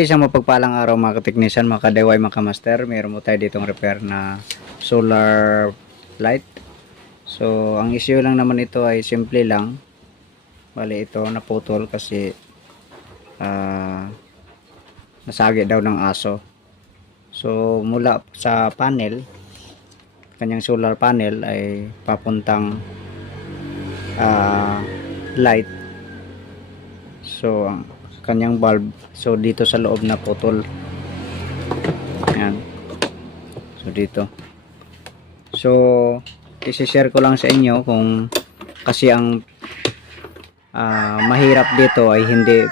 Isang mapagpalang araw mga kateknisyan, mga kadeway, mga kamaster. Meron mo tayo ditong repair na solar light. So ang issue lang naman ito ay simple lang. Bali ito naputol kasi nasagi daw ng aso. So mula sa panel, kanyang solar panel ay papuntang light. So ang kanyang bulb, so dito sa loob na putol. Ayan. So dito. So i-share ko lang sa inyo kung kasi ang mahirap dito ay hindi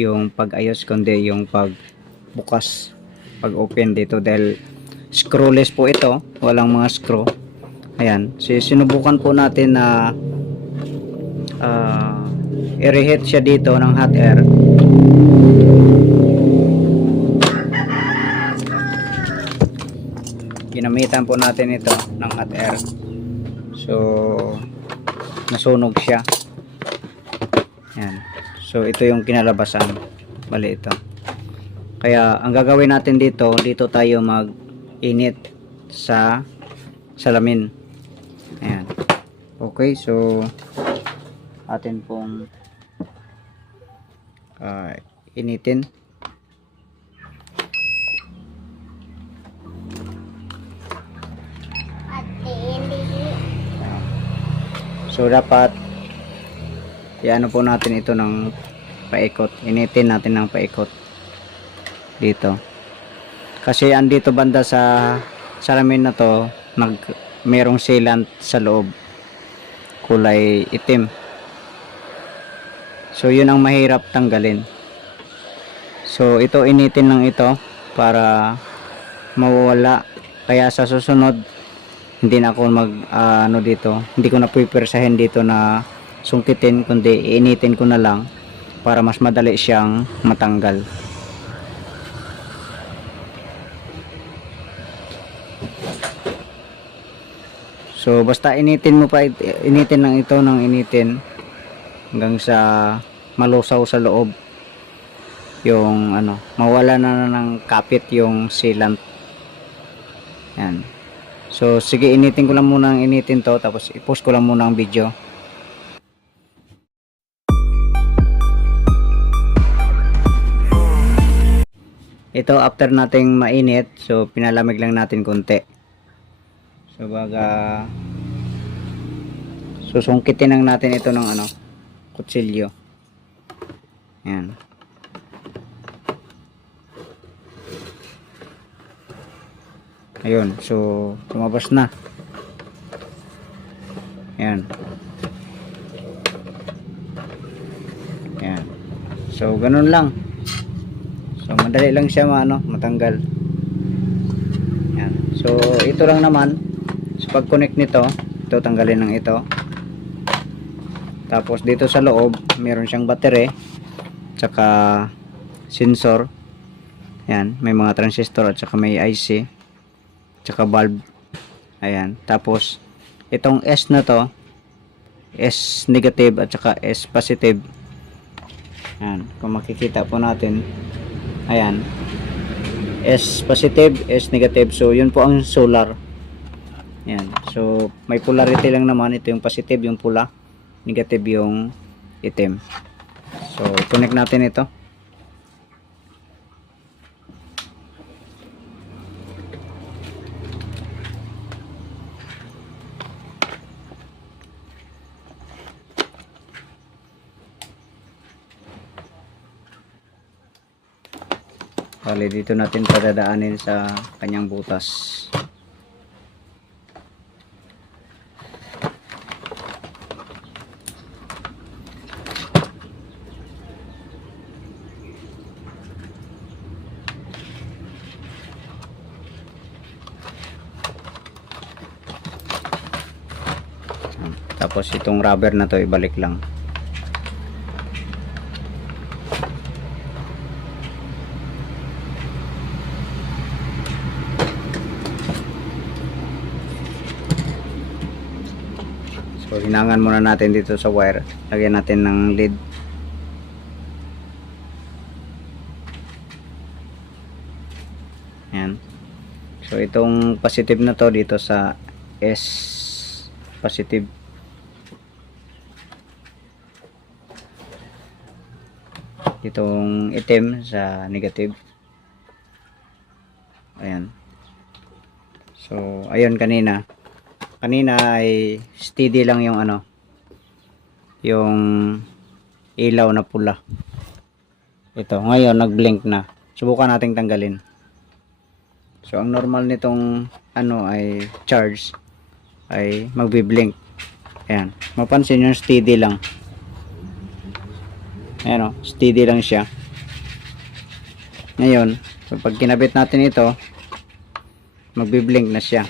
yung pag-ayos kundi yung pagbukas, pag-open dito dahil screwless po ito, walang mga screw. Ayan. So sinubukan po natin na i-reheat siya dito ng hot air. Ginamitan po natin ito ng hot air. So nasunog siya. Yan. So ito yung kinalabasan. Bali ito. Kaya ang gagawin natin dito tayo mag-init sa salamin. Ayan. Okay, so atin pong initin. So dapat iano po natin ito ng paikot. Initin natin ng paikot dito. Kasi andito banda sa salamin na to, merong sealant sa loob. Kulay itim. So yun ang mahirap tanggalin. So ito initin lang ito para mawala. Kaya sa susunod hindi na ako dito. Hindi ko na pipirsahin dito na sungkitin, kundi initin ko na lang para mas madali siyang matanggal. So basta initin mo pa, initin lang ito ng initin hanggang sa malusaw sa loob yung mawala na ng kapit yung sealant. Yan. So sige, initin ko lang muna ang initin to, tapos i-post ko lang muna ang video. Ito after nating mainit, so pinalamig lang natin konti. So baga susungkitin lang natin ito ng kutsilyo. Ayan. Ayun, so lumabas na. Ayan. Ayan. So ganun lang. So madali lang siya matanggal. Ayan. So ito lang naman. So pag connect nito, ito tanggalin ng ito. Tapos dito sa loob, meron siyang battery, tsaka sensor. Ayan, may mga transistor at saka may IC, tsaka bulb. Ayan, tapos itong S na to, S negative at saka S positive. Ayan, kung makikita po natin, ayan, S positive, S negative. So yun po ang solar. Ayan, so may polarity lang naman. Ito yung positive, yung pula, negative yung itim. So connect natin ito. Bali dito natin padadaanin sa kanyang butas. Tapos itong rubber na to ibalik lang. So hinangan muna natin dito sa wire. Lagyan natin ng lead. Yan. So itong positive na to dito sa S positive. Itong itim sa negative. Ayan. So ayun, kanina ay steady lang yung ano, yung ilaw na pula. Ito ngayon nag-blink na. Subukan nating tanggalin. So ang normal nitong ano ay charge ay magbi-blink. Ayan, mapansin yung steady lang. Ayan o, steady lang siya. Ngayon, pag kinabit natin ito, magbi-blink na siya.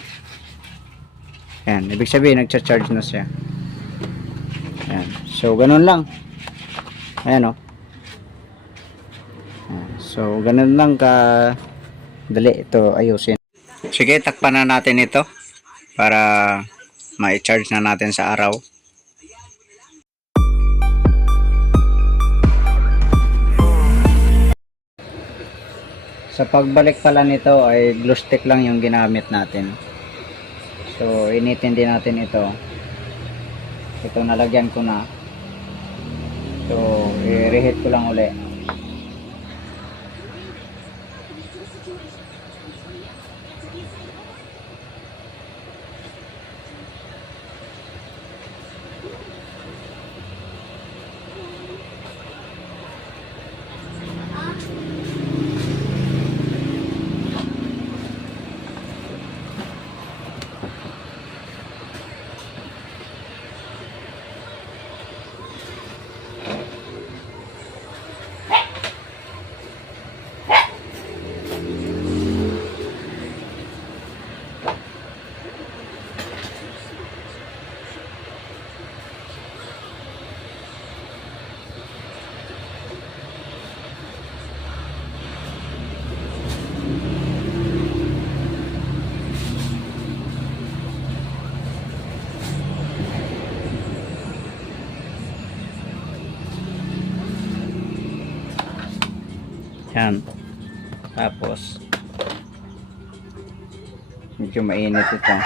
Ayan, ibig sabihin nagcha-charge na siya. Ayan, so ganun lang. Ayan o. So ganun lang ka dali ito ayusin. Sige, takpan na natin ito para ma-charge na natin sa araw. Sa pagbalik pala nito ay glue stick lang yung ginamit natin. So initin din natin ito. Ito nalagyan ko na. So i-reheat ko lang uli. Yan. Tapos medyo mainit ito.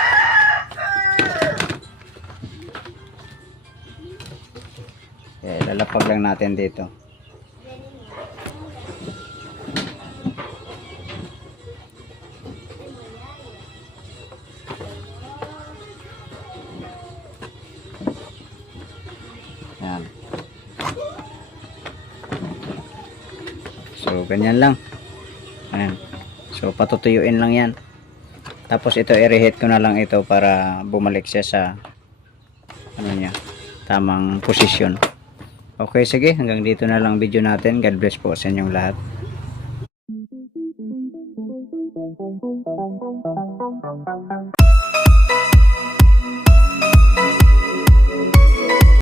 Kaya lalapag lang natin dito. Yan. So ganyan lang. Ayan. So patutuyuin lang yan. Tapos ito i-reheat ko na lang ito para bumalik siya sa ano niya, tamang posisyon. Okay, sige, hanggang dito na lang video natin. God bless po sa inyong lahat.